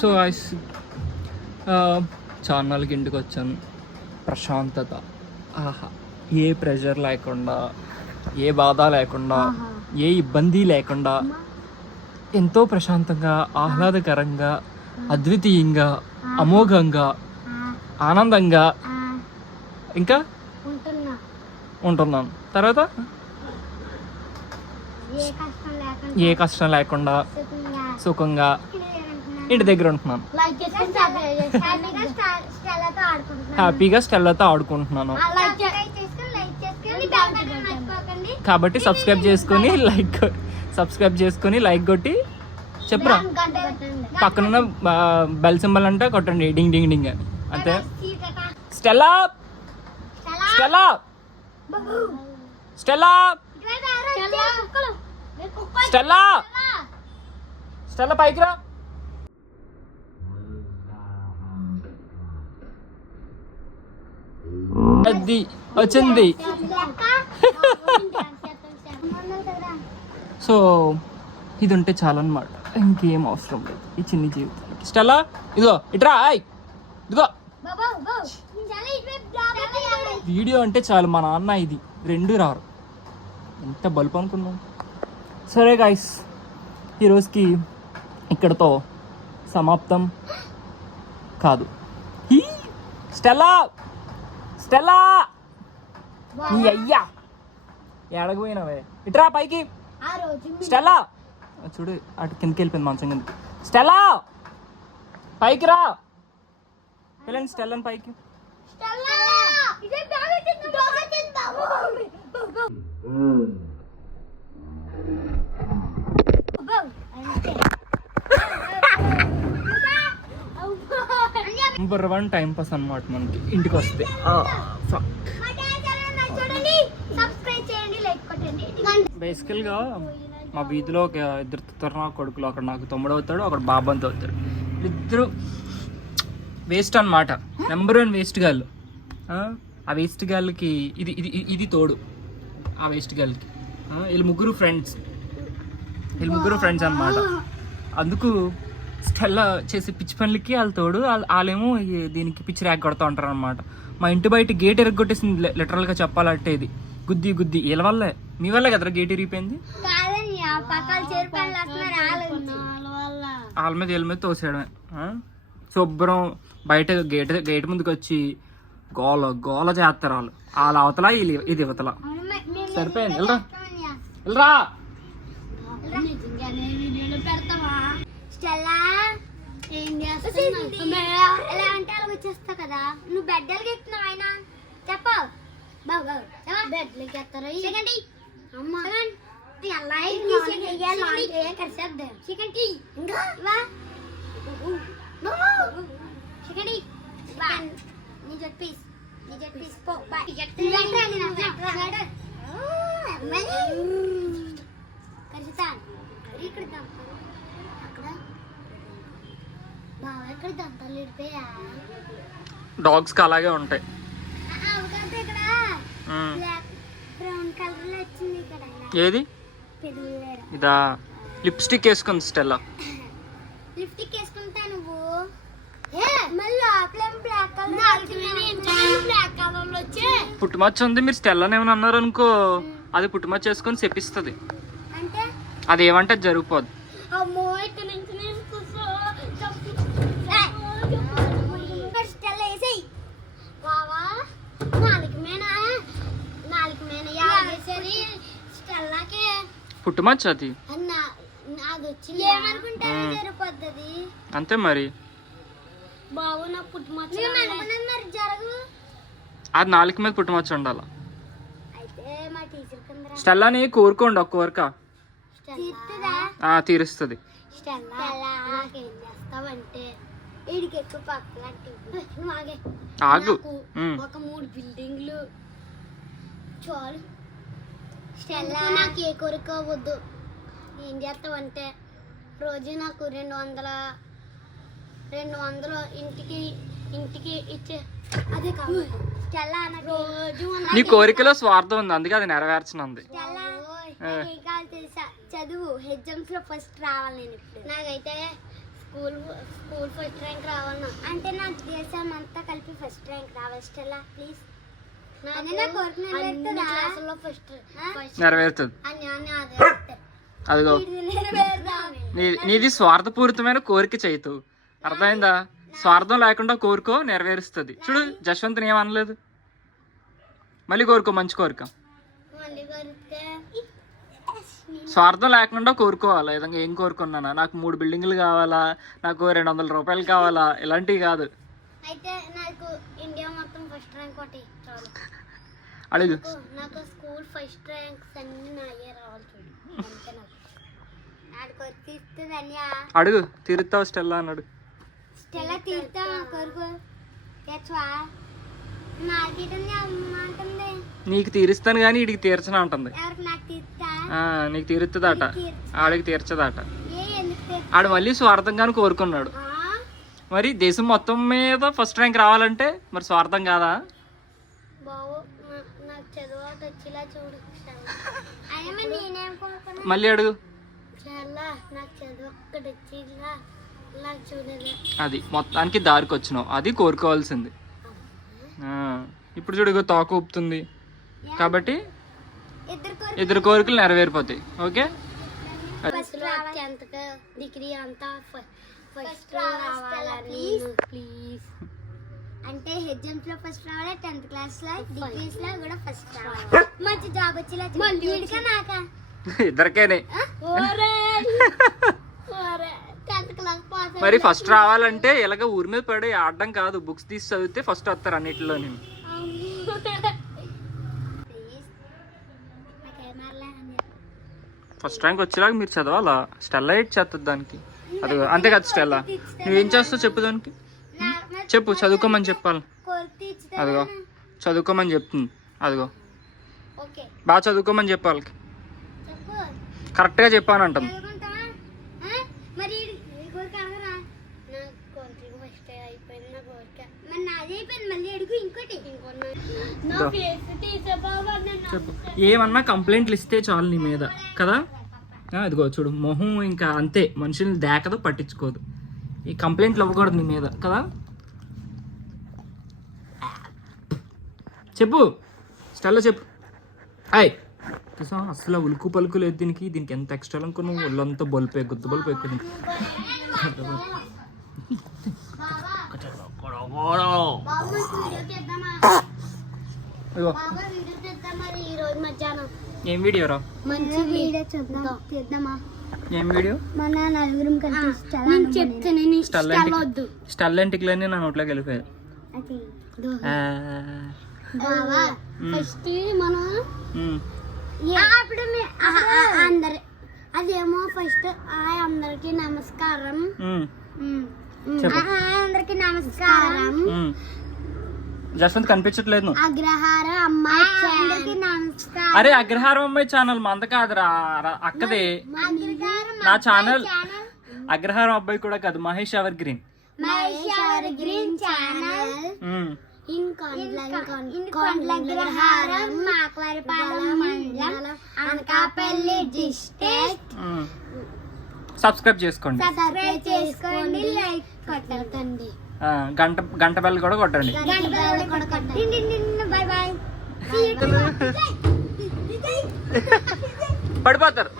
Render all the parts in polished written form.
So చాన్నాళ్ళకి ఇంటికి వచ్చాను. ప్రశాంతత, ఆహా, ఏ ప్రెషర్ లేకుండా, ఏ బాధ లేకుండా, ఏ ఇబ్బంది లేకుండా ఎంతో ప్రశాంతంగా, ఆహ్లాదకరంగా, అద్వితీయంగా, అమోఘంగా, ఆనందంగా ఇంకా ఉంటున్నాను. తర్వాత ఏ కష్టం లేకుండా సుఖంగా ఇంటి దగ్గర ఉంటున్నాను. హ్యాపీగా స్టెల్లాతో ఆడుకుంటున్నాను. కాబట్టి సబ్స్క్రైబ్ చేసుకొని లైక్ కొట్టి చెప్పరా, పక్కన బెల్ సింబల్ అంటే కొట్టండి, డింగ్ డింగ్ డింగ్ అని. అంతే. Stella Stella Stella Stella Stella పైకి రా. అది వచ్చింది. సో ఇది ఉంటే చాలా అన్నమాట, ఇంకేం అవసరం లేదు ఈ చిన్న జీవితానికి. స్టెల్లా ఇదిగో ఇట్రా, ఇదిగో వీడియో అంటే చాలు, మా నాన్న ఇది రెండు రారు, ఎంత బలుపు అనుకున్నాం. సరే గాయ్స్, ఈరోజుకి ఇక్కడతో సమాప్తం కాదు. స్టెల్లా స్టెల్లా నీ అయ్యా ఎడకపోయినావే, ఇట్రా పైకి. స్టెల్లా చూడు, అటు కిందకి వెళ్ళిపోయింది మంచం కిందకి. స్టెల్లా పైకి రా, వెళ్ళండి స్టెల్లాని పైకి. నెంబర్ 1 టైం పాస్ అన్నమాట మనకి ఇంటికి వస్తే. బేసికల్గా మా వీధిలో ఒక ఇద్దరు తరుణ కొడుకులు, ఒకడు నాకు తమ్ముడు అవుతాడు, ఒకడు బాబంతో అవుతాడు. ఇద్దరు వేస్ట్ అన్నమాట, నెంబర్ 1 వేస్ట్ గాళ్ళు. ఆ వేస్ట్ గాళ్ళకి ఇది ఇది ఇది తోడు. ఆ వేస్ట్ గాళ్ళకి వీళ్ళు ముగ్గురు ఫ్రెండ్స్ అన్నమాట. అందుకు స్టెల్లా చేసే పిచ్చి పనులకి వాళ్ళు తోడు. వాళ్ళేమో దీనికి పిచ్చి ర్యాక్ కొడతా ఉంటారు అనమాట. మా ఇంటి బయట గేట్ ఎరగొట్టేసింది లిటరల్గా చెప్పాలంటే. ఇది గుద్ది వీళ్ళ వల్లే, మీ వల్లే కదరా గేట్ ఇరిగిపోయింది. వాళ్ళ మీద వీళ్ళ మీద తోసేయడమే. శుభ్రం బయట గేట్ ముందుకు వచ్చి గోల చేస్తారు వాళ్ళు. వాళ్ళ అవతల ఇది ఇవతల. సరిపోయింది, వెళ్ళరా. ఎలా అంటే అలా వచ్చేస్తా కదా, నువ్వు బెడ్డలకి ఎక్కుతున్నావు. ఆయన చెప్పావు బెడ్లకి ఎత్తారు. డాగ్స్ కి అలాగే ఉంటాయి. ఏది ఇదా? లిప్స్టిక్ వేసుకుంది స్టెల్లా. లిప్స్టిక్ వేసుకుంటా నువ్వు పుట్టుమచ్చ ఉంది. మీరు స్టెల్లాని ఏమైనా అన్నారు అనుకో, అది పుట్టుమచ్చ వేసుకొని చెప్పిస్తుంది. అది ఏమంటే జరిగిపోద్ది. పుట్టుమచ్చ అది అంతే మరి. అది నాలుగు మీద పుట్టుమచ్చ ఉండాల. స్టెల్లాని కోరుకోండి, ఒక కోరిక తీరుస్తుంది. ఆగు. ఒక 3 బిల్డింగ్లు చాలు. నాకు ఏ కోరిక వద్దు. ఏం చేస్తావంటే రోజు నాకు 200 ఇంటికి ఇచ్చే. అదే కాదు స్టెల్లా, రోజు నీ కోరికలో స్వార్థం ఉంది, అందుకే అది నెరవేర్చనుంది. తెలుసా, చదువు ఎగ్జామ్స్ లో ఫస్ట్ రావాలి నేను. ఇప్పుడు నాకైతే స్కూల్ ఫస్ట్ ర్యాంక్ రావాలన్నా అంటే నాకు దేశం అంతా కలిపి ఫస్ట్ ర్యాంక్ రావాలి స్టెల్లా ప్లీజ్. నెరవేరుతుంది. అదిగో నీది స్వార్థపూరితమైన కోరిక చేయతు, అర్థమైందా? స్వార్థం లేకుండా కోరుకో, నెరవేరుస్తుంది. చూడు జశ్వంత్ ఏమనలేదు. మళ్ళీ కోరుకో, మంచి కోరిక. స్వార్థం లేకుండా కోరుకోవాలా. ఏదంగా ఏం కోరుకున్నానా, నాకు 3 బిల్డింగ్లు కావాలా, నాకు 200 రూపాయలు కావాలా, ఇలాంటివి కాదు. అయితే నాకు ఇండియా మొత్తం ఫస్ట్ ర్యాంక్ ఒకటి చాలు. అడుగు. నాకు స్కూల్ ఫస్ట్ ర్యాంక్స్ అన్ని నాయే రావాలి చూడు. అంతే నాకు తీరుతుందని అడుగు. తీరుతావు స్టెల్లా అన్నాడు. స్టెల్లా తీరుతా కొరకు తెచ్చవా నాకు అంటుంది. నీకు తీరుస్తాను కానీ వీడికి తీర్చనా అంటుంది. ఎవరికి నాకు తీరుతా? నీకు తీరుతుందట, ఆడికి తీర్చదట. ఎందుకు ఆడు మళ్ళీ స్వార్థంగానే కోరుకున్నాడు. మరి దేశం మొత్తం మీద ఫస్ట్ ర్యాంక్ రావాలంటే మరి స్వార్థం కాదా? బాబు నాకు చదువు వచ్చేలా చూడు. అయినా నేనేం కోరుకున్నా? మళ్ళీ అడుగు. చాలా నాకు చదువు ఒక్కటి వచ్చేలా నాకు చూడలే. అది మొత్తానికి దారికి వచ్చినావు, అది కోరుకోవాల్సింది. ఇప్పుడు చూడు తోక ఊపుతుంది కాబట్టి ఇద్దరు కోరికలు నెరవేరిపోతాయి. ఓకే, డిగ్రీ అంతా ఫస్ట్ రావాలని ప్లీజ్. అంటే ఎగ్జామ్స్ లో ఫస్ట్ రావాలి, 10th క్లాస్ లో డిగ్రీస్ లో కూడా ఫస్ట్ రావాలి, మంచి జాబ్ వచ్చేలా. నాకా ఇద్దరికేనే. 10th క్లాస్ పాస్ మరి ఫస్ట్ రావాలంటే ఇలాగ ఊరి మీద పడి ఆడడం కాదు, బుక్స్ తీసి చదివితే ఫస్ట్ వస్తారు అన్నిటిలో. నేను ఫస్ట్ ర్యాంక్ వచ్చేలాగా మీరు చదవాలా. స్టెల్లా ఎయిట్ చేస్తుంది దానికి. అది అంతే కదా స్టెల్లా, నువ్వేం చేస్తావు చెప్పు దానికి. చెప్పు, చదువుకోమని చెప్పాలి. అదిగో చదువుకోమని చెప్తుంది. అదిగో బాగా చదువుకోమని చెప్పాలి. కరెక్ట్గా చెప్పానంటుంది. చెప్పు. ఏమన్నా కంప్లైంట్లు ఇస్తే చాలు నీ మీద కదా. ఇదిగో చూడు మొహం ఇంకా అంతే, మనుషుల్ని దేకదు, పట్టించుకోదు. ఈ కంప్లైంట్లు ఇవ్వకూడదు నీ మీద కదా. చెప్పు స్టెల్లా చెప్పు. అయ్ చూసా అసలు ఉలుకు పలుకు లేదు దీనికి. దీనికి ఎంత ఎక్స్ట్రా అనుకున్నావు, ఒళ్ళంతా బొలిపోయి గుద్దు బొలిపోయి. ఏం వీడియో రా? మంచి వీడియో చేద్దామా? ఏం వీడియో? మన నలుగురం కలిసి చెప్తాను. స్టెల్లంటిక్లన్నీ నా నోట్లోకి వెళ్ళిపోయాయి. ఫస్ట్ మనం అందరి అదేమో ఫస్ట్ అందరికి నమస్కారం. అందరికి నమస్కారం. జస్వంత్ కనిపించట్లేదు. అగ్రహారం అమ్మాయి నమస్కారం. అరే అగ్రహారం అమ్మాయి ఛానల్ మంద కాదురా, అక్కదే నా ఛానల్. అగ్రహారం అబ్బాయి కూడా కాదు, Mahesh evergreen. Channel Agraharam Makavarapalem మండలం అనకాపల్లి డిస్ట్రిక్ట్. సబ్స్క్రైబ్ చేసుకోండి, లైక్ కొట్టండి, గంట బెల్ కూడా కొట్టండి. Bye bye. పడిపోతారు.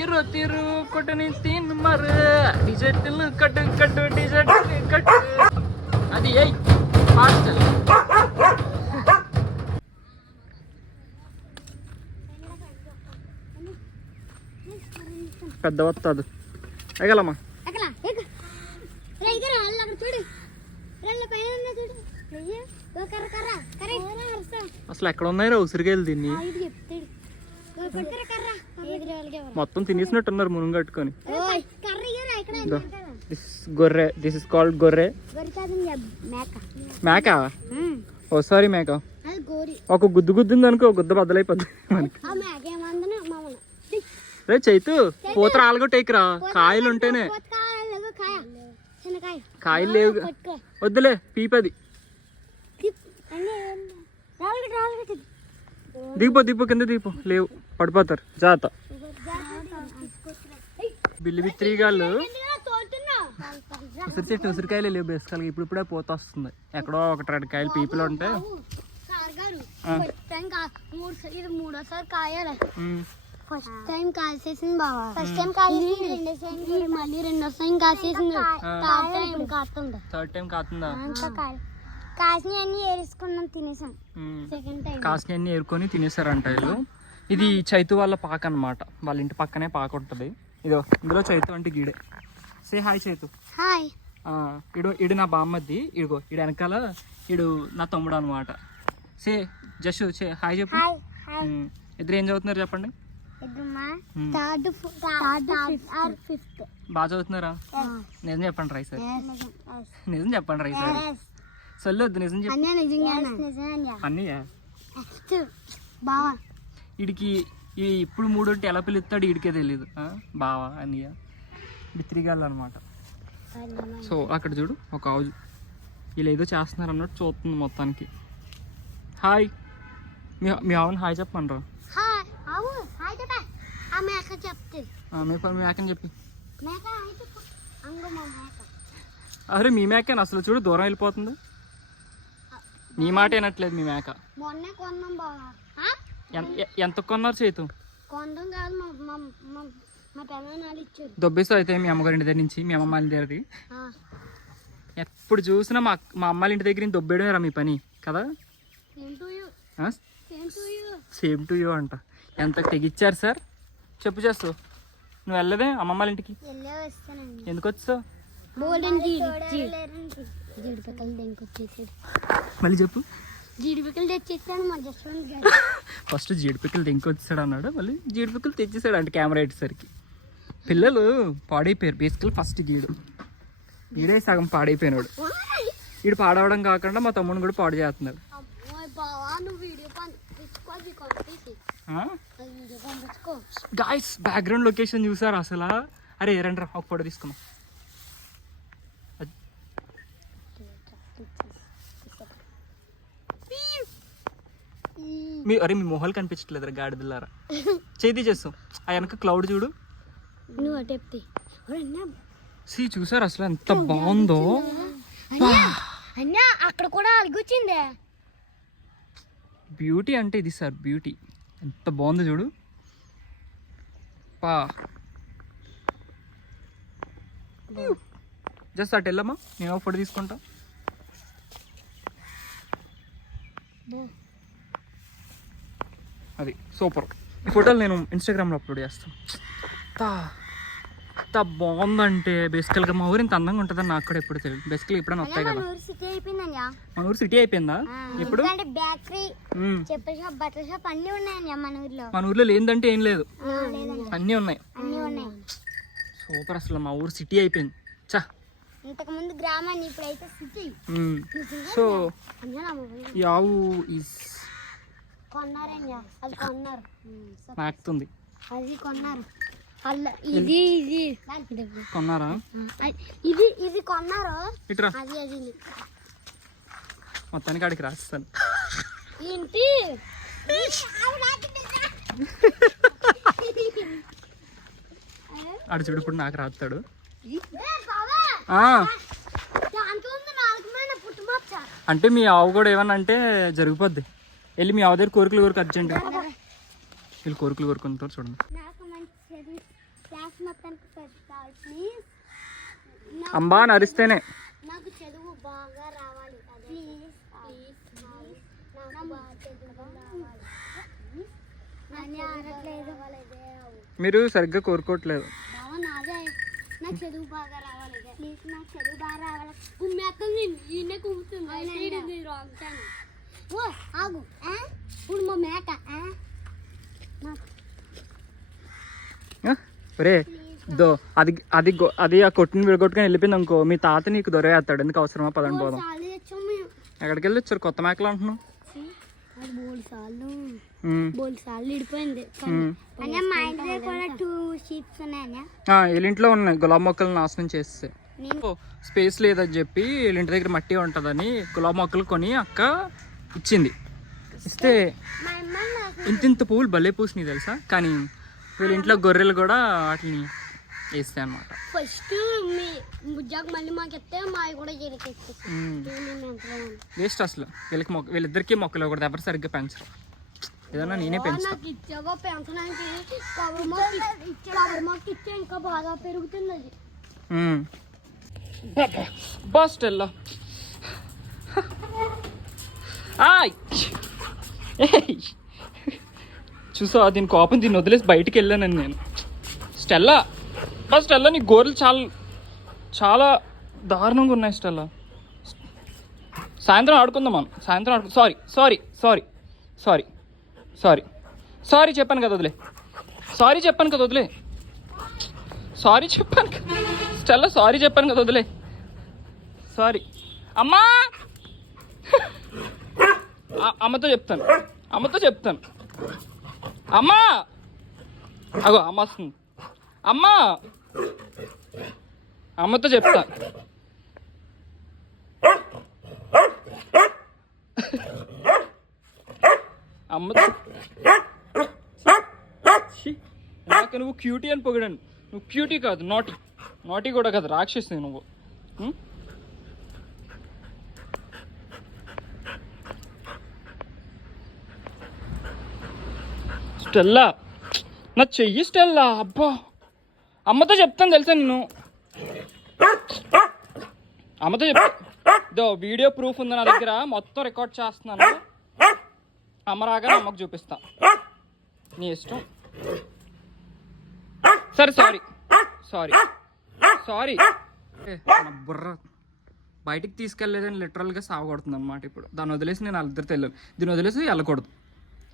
ఇరు తిరు కొట్టని తిన్ మరు డిజెట్లు కట్టు కట్టు డిజెట్ కట్టు. అది ఏయ్ ఫాస్ట్. పెద్ద వస్తుంది ఎగలమ్మా. అసలు ఎక్కడ ఉన్నాయో ఉసిరికాయలు దీన్ని మొత్తం తినేసినట్టున్నారు మునుగు కట్టుకొని. గొర్రె, దిస్ ఇస్ కాల్డ్ గొర్రె. మేక. ఓ సారీ మేక. ఒక గుద్దు గుద్దింది అనుకో, గుద్ద బద్దలైపోద్ది మనకి. రే చైతు పూత రాలగొట్టేకిరా, కాయలు ఉంటేనే. కాయలు లేవు. వద్దులే పీపది. దిగిపో కింద దిగిపో. లేవు పడిపోతారు జాత. బిల్లి బిత్తిరిగాళ్ళు ఉసిరి చెట్టు ఉసిరికాయలు లేవు బేసికల్గా. ఇప్పుడే పోత వస్తుంది. ఎక్కడో 1-2 కాయలు పీపులు ఉంటే ఇది మూడోసారి కాయాలి. ఫస్ట్ టైం కాసేసింది బావా. ఫస్ట్ టైం కాసేసింది, మళ్ళీ రెండోసారి కాసేసింది. Third time కాతుందా? కాసిన అన్ని ఏరేసుకున్నాం, తినేసాం. సెకండ్ టైం కాసిన అన్ని ఏరుకొని తినేసారంట వీళ్ళు. ఇది చైతు వాళ్ళ పాక అనమాట. వాళ్ళ ఇంటి పక్కనే పాక ఉంటుంది. ఇదో ఇందులో చైతు అంటే గీడే. Say hi Chaitu. హాయ్. ఇడు నా బామ్మద్ది. ఇడు వెనకాల ఇడు నా తమ్ముడు అనమాట. సే జషు సే హాయ్ చెప్పు. ఇద్దరు ఏం చదువుతున్నారు చెప్పండి. బాగా చదువుతున్నారా? నిజం చెప్పండి రైస్. నిజం చెప్పండి రైస్. సొల్లు వద్దు, నిజం చెప్పు. అన్నయ్య బావా వీడికి ఇప్పుడు 3 ఉంటే ఎలా పిలుస్తాడు వీడికే తెలియదు. బావా అన్నయ్య బిత్రిగాళ్ళు అనమాట. సో అక్కడ చూడు ఒక ఆవు. వీళ్ళు ఏదో చేస్తున్నారు అన్నట్టు చూస్తుంది మొత్తానికి. హాయ్. మీ ఆవుని హాయ్ చెప్పమనరా? మేకని చెప్పి. అరే మీ మేకని అసలు చూడు దూరం వెళ్ళిపోతుంది. నీ మాట వినట్లేదు మీ మేక. ఎంత కొన్నారు చేతు? దొబ్బేస్తా అయితే మీ అమ్మగారి ఇంటి దగ్గర నుంచి, మీ అమ్మమ్మ వాళ్ళ దగ్గర. ఎప్పుడు చూసినా మా అమ్మాళ్ళ ఇంటి దగ్గర నుంచి దొబ్బేయడమే రా మీ పని కదా. సేమ్ టు యూ అంట. ఎంత తెగిచ్చారు సార్ చెప్పు చేస్తావు. నువ్వు వెళ్ళదే అమ్మమ్మ వాళ్ళ ఇంటికి? ఎందుకు వచ్చావు? మళ్ళీ చెప్పు. జీడిపిక్కలు తెచ్చేసాను. ఫస్ట్ జీడిపిక్కలు తెంకొచ్చాడు అన్నాడు, మళ్ళీ జీడిపిక్కలు తెచ్చేసాడు అంటే కెమెరా ఇట్టేసరికి. పిల్లలు పాడైపోయారు బేసికల్. ఫస్ట్ గీడే సగం పాడైపోయినాడు. వీడు పాడవడం కాకుండా మా తమ్ముడు కూడా పాడు చేస్తున్నాడు. గాయ్స్ బ్యాక్గ్రౌండ్ లొకేషన్ చూసారు అసలు? అరే రండి రా ఒక ఫోటో తీసుకున్నాం. మీ మొహాలు కనిపించట్లేదు గాడిదలారా. చేతి చేస్తాం. ఆ వెనక క్లౌడ్ చూడు. చూసారు అసలు ఎంత బాగుందో. అక్కడ కూడా అలిగొచ్చిందే. బ్యూటీ అంటే ఇది సార్, బ్యూటీ. ఎంత బాగుందో చూడు. పా జస్ట్ అటు వెళ్ళమ్మా, నేను ఒక ఫోటో తీసుకుంటా. అది సూపర్. ఈ ఫోటోలు నేను ఇన్స్టాగ్రామ్లో అప్లోడ్ చేస్తాను. ఎంత బాగుందంటే బేసికల్గా మా ఊరు ఇంత అందంగా ఉంటుందని నాకు కూడా ఎప్పుడు తెలియదు. బేసికల్గా ఎప్పుడైనా వస్తాయి కదా. మన ఊరు సిటీ అయిపోయిందా? ఎప్పుడు? మన ఊర్లో లేదంటే ఏం లేదు, అన్నీ ఉన్నాయి. సూపర్ అసలు మా ఊరు సిటీ అయిపోయింది. చా ఇంతకు ముందు గ్రామాన్ని, ఇప్పుడైతే సిటీ. సో యావు ఈస్ నాకుతుంది. అది కొన్నారు. ఇది కొన్నారా? ఇది కొన్నారు. ఇట్రా అది మొత్తానికి ఆడికి రాస్తాను. ఏంటి ఆడు చూడు ఇప్పుడు నాకు రాస్తాడు. అంటే మీ ఆవు కూడా ఏమన్నా అంటే జరిగిపోద్ది. వెళ్ళి మీ ఆవు దగ్గర కోరికలు కోరిక అర్జెంట్. వీళ్ళు కోరికలు కోరుకుంటారు చూడండి. అంబా అని అరిస్తేనే. నాకు చదువు బాగా రావాలి. మీరు సరిగ్గా కోరుకోవట్లేదు. నాకు చదువు బాగా రావాలి. ప్లీజ్ నాకు చదువు బాగా రావాలి. కుమ్మేస్తుంది, ఈయన కుమ్ముతుంది. ఓ ఆగు. ఇప్పుడు మా మేక రే దో అది అది అది ఆ కొట్టుని విడగొట్టుకొని వెళ్ళిపోయింది అనుకో, మీ తాత నీకు దొరేస్తాడు. ఎందుకు అవసరమా? పదండి పోదాం. ఎక్కడికి వెళ్ళి వచ్చారు? కొత్త మేకలు అంటున్నావు. వీళ్ళ ఇంట్లో ఉన్నాయి గులాబీ మొక్కలు నాశనం చేస్తే. స్పేస్ లేదని చెప్పి వీళ్ళ ఇంటి దగ్గర మట్టి ఉంటుందని గులాబీ మొక్కలు కొని అక్క ఇచ్చింది. ఇస్తే ఇంత పువ్వులు భలే పూసినాయి తెలుసా. కానీ వీళ్ళ ఇంట్లో గొర్రెలు కూడా వాటిని వేస్తాయి అన్నమాట. ఫస్ట్ మళ్ళీ మాకు ఎత్తే మావి కూడా వేస్ట్ అసలు. వీళ్ళిద్దరికీ మొక్కలు ఒకటి ఎవరు సరిగ్గా పెంచరు. ఏదన్నా నేనే పెంచుతాను. ఇంకా బాగా పెరుగుతుంది అది. బాస్టెల్లా చూసా దీని కోపం, దీన్ని వదిలేసి బయటికి వెళ్ళానని నేను. స్టెల్లా స్టెల్లా నీ గోర్లు చాలా చాలా దారుణంగా ఉన్నాయి స్టెల్లా. సాయంత్రం ఆడుకుందాం మనం, సాయంత్రం ఆడుకుందాం. Sorry sorry sorry sorry sorry sorry చెప్పాను కదా వదిలే. సారీ చెప్పాను కదా వదిలే. సారీ చెప్పాను కదా స్టెల్లా. సారీ చెప్పాను కదా వదిలే. సారీ అమ్మా. అమ్మతో చెప్తాను, అమ్మతో చెప్తాను. అమ్మా అగో అమ్మ వస్తుంది. అమ్మా అమ్మతో చెప్తా. అమ్మతో నాకు నువ్వు క్యూటీ అని పొగిడాను. నువ్వు క్యూటీ కాదు, నాటీ. నాటీ కూడా కాదు, రాక్షసి నువ్వు. స్టెల్లా నా చెయ్యి స్టెల్లా. అబ్బా అమ్మతో చెప్తాను తెలుసా నేను. అమ్మతో చెప్తా. వీడియో ప్రూఫ్ ఉంది నా దగ్గర, మొత్తం రికార్డ్ చేస్తున్నాను. అమ్మ రాగా అమ్మకు చూపిస్తా. నీ ఇష్టం. సరే సారీ సారీ సారీ. నా బుర్ర బయటికి తీసుకెళ్ళలేదని లిటరల్గా సాగొడుతుంది అనమాట. ఇప్పుడు దాన్ని వదిలేసి నేను వాళ్ళిద్దరితో వెళ్ళాను. దీన్ని వదిలేసి వెళ్ళకూడదు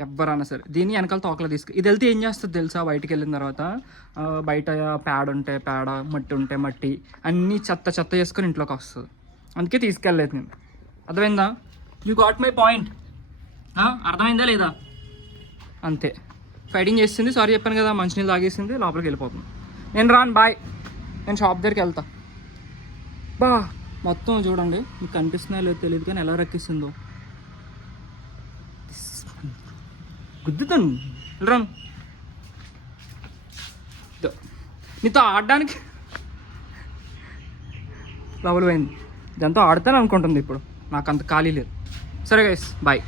ఎవ్వరన్నా సరే. దీన్ని వెనకాల తోకలో ఇది వెళ్తే ఏం చేస్తుంది తెలుసా? బయటికి వెళ్ళిన తర్వాత బయట ప్యాడ్ ఉంటే ప్యాడ, మట్టి ఉంటే మట్టి, అన్నీ చెత్త చెత్త చేసుకొని ఇంట్లోకి వస్తుంది. అందుకే తీసుకెళ్ళలేదు నేను. అర్థమైందా? You got my point. అర్థమైందా లేదా? అంతే. ఫైటింగ్ చేసింది, సారీ చెప్పాను కదా, మంచినీళ్ళు తాగేసింది, లోపలికి వెళ్ళిపోతుంది. నేను రాను, బాయ్. నేను షాప్ దగ్గరికి వెళ్తా. బా మొత్తం చూడండి, మీకు కనిపిస్తుందో లేదో తెలియదు కానీ ఎలా రక్కిస్తుందో. గుద్దుతాను. వెళ్ళరాను. నీతో ఆడడానికి లోపల పోయింది. దాంతో ఆడతాను అనుకుంటుంది ఇప్పుడు. నాకు అంత ఖాళీ లేదు. సరే గైస్, బాయ్.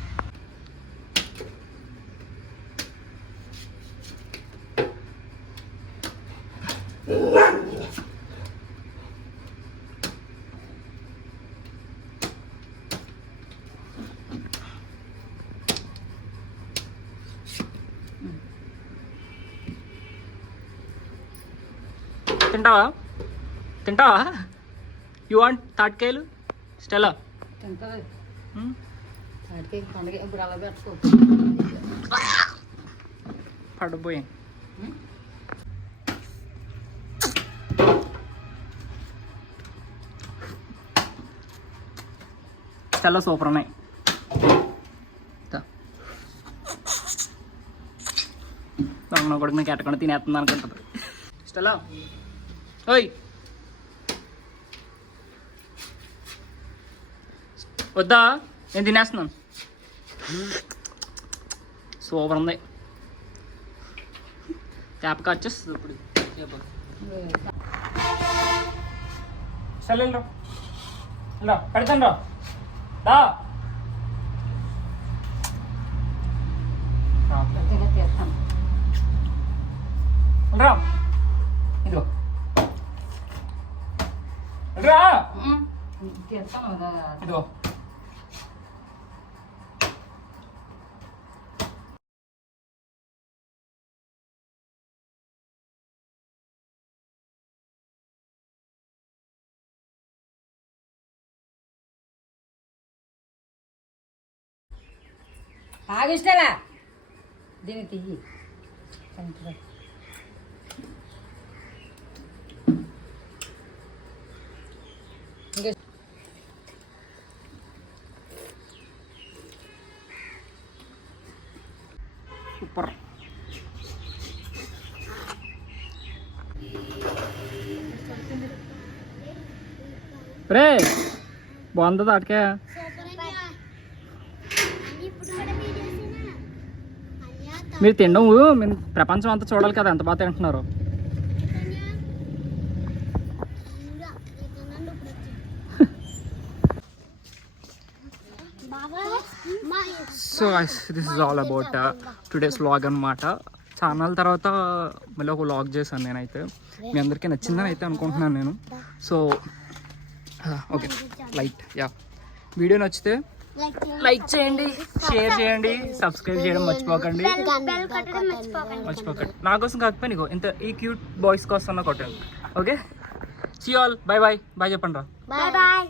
తింటావా? తింటావా? యూ వాంట్ తాటికాయలు స్టెల్లా? పడబోయే స్టెల్లా సూపర్ ఉన్నాయి. కూడా నాకు ఎట్టకుండా తినేస్తుంది అనుకుంటుంది స్టెల్లా. ఓయ్ వద్దా? నేను తినేస్తున్నాను. సూపర్ ఉంది. ట్యాప్కి వచ్చేస్తుంది ఇప్పుడు. సరే రా, పెడతాను రా. రా ఇదిగో రా. ఇదిగో ఆగిస్తలా దీన్ని తియ్యి. సూపర్. రే బాగుందా తాటకాయ? మీరు తినడం మీరు ప్రపంచం అంతా చూడాలి కదా ఎంత బాగా తింటున్నారు. So this is all about today's vlog అనమాట. ఛానల్ తర్వాత మళ్ళీ ఒక వ్లాగ్ చేశాను నేనైతే. మీ అందరికీ నచ్చిందని అయితే అనుకుంటున్నాను నేను. సో ఓకే వీడియో నచ్చితే లైక్ చేయండి, షేర్ చేయండి, సబ్స్క్రైబ్ చేయడం మర్చిపోకండి. నా కోసం కాకపోతే నీకు ఇంత ఈ క్యూట్ బాయ్స్ కోసం కొట్టండి. Okay, see all, bye bye. Bye చెప్పండి రా. Bye bye.